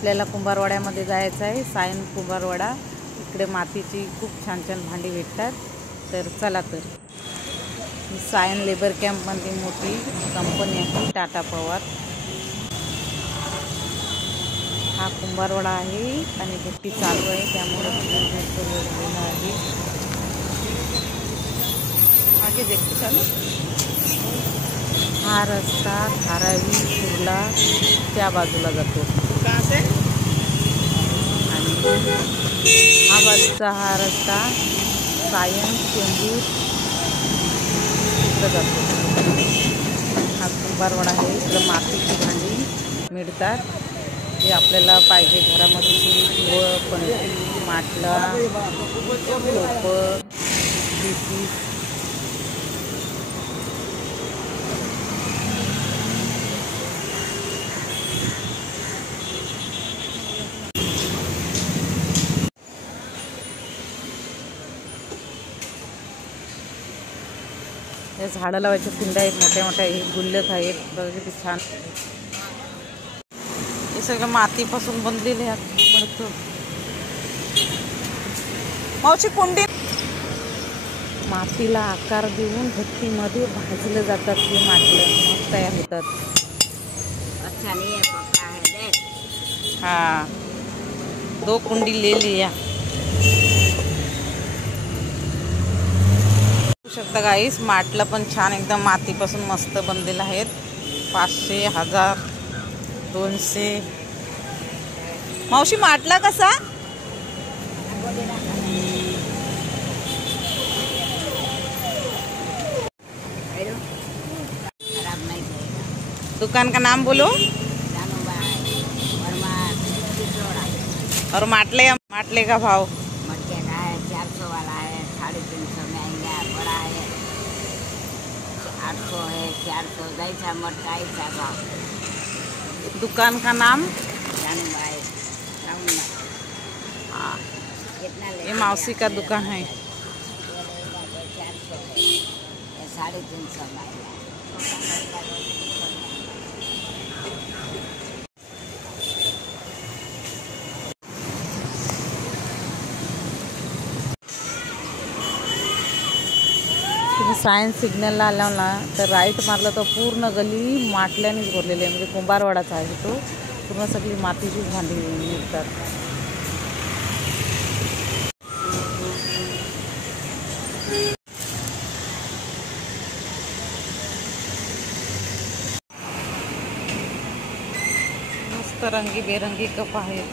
आपल्याला कुंभारवाड्यामध्ये जायचं आहे, सायन कुंभारवाडा। इकडे मातीची खूप छान छान भांडी भेटतात। तर चला, तर सायन लेबर कॅम्पमध्ये मोठी कंपनी आहे टाटा पॉवर। हा कुंभारवाडा आहे आणि भट्टी चालू आहे, त्यामुळे झालेला आहे। आगे देखते चलो। हा रस्ता धारावी कुर्ला त्या बाजूला जातो आणि हा बाजूचा हा रस्ता सायन चेंबूर इकडे जातो। हा कुंभारवाडा आहे, इकडे मातीची भांडी मिळतात, जे आपल्याला पाहिजे घरामध्ये व पणती, माटला, टोप, पिपी। हे झाडं लावायचे कुंड्या आहेत, मोठ्या मोठ्या गुल्लक आहेत, बघा किती छान। हे सगळं मातीपासून बनलेले आहेत। मावशी कुंडी मातीला आकार देऊन भट्टीमध्ये भाजले जातात, हे माटलं मग तयार होतात। अच्छा नहीं है, पक्का है देख। हाँ, 2 कुंडी ले लिया। शकता गाईस, माटलं पण छान एकदम मातीपासून मस्त बनलेलं आहेत। 500, 1000, 200। मावशी माटला कसा? खराब नहीं करेगा। दुकान का नाम बोलो। और माटले का भाव? मटके का है 400 वाला है, 350 में आएगा। बड़ा है 800 है, 400 जैसा मटका ऐसा भाव। दुकान का नाम? हाँ, ये मौसी का दुकान है। 350 में आएगा। सायन्स सिग्नलला आला ना तर राईट मारलं तर पूर्ण गली माटल्यानेच भरलेली आहे, म्हणजे कुंभारवाडाचा आहे तो। पूर्ण सगळी मातीचीच भांडी मिळतात। मस्त रंगीबेरंगी कप आहेत।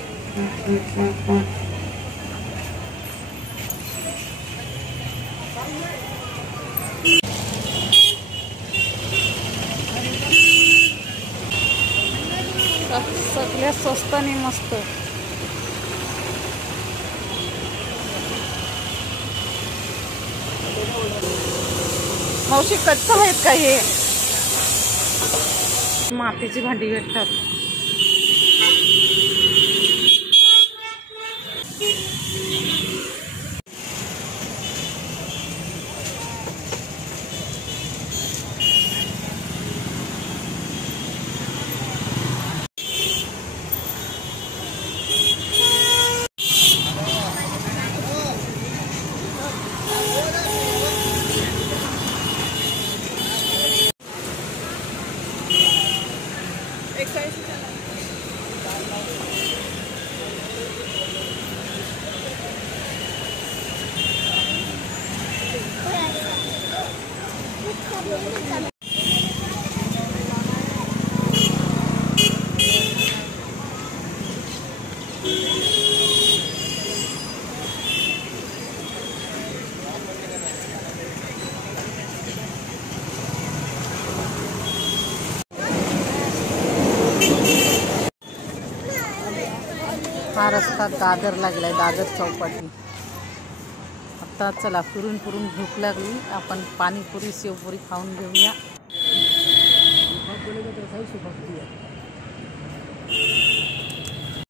सगळ्यात स्वस्त आणि मस्त। मावशी कच्चं आहेत का हे? मातीची भांडी भेटतात। हा रस्ता दादरला गेलाय, दादर चौपाटी। आता चला, फिरून फिरून भूक लागली, आपण पाणीपुरी शेवपुरी खाऊन घेऊया।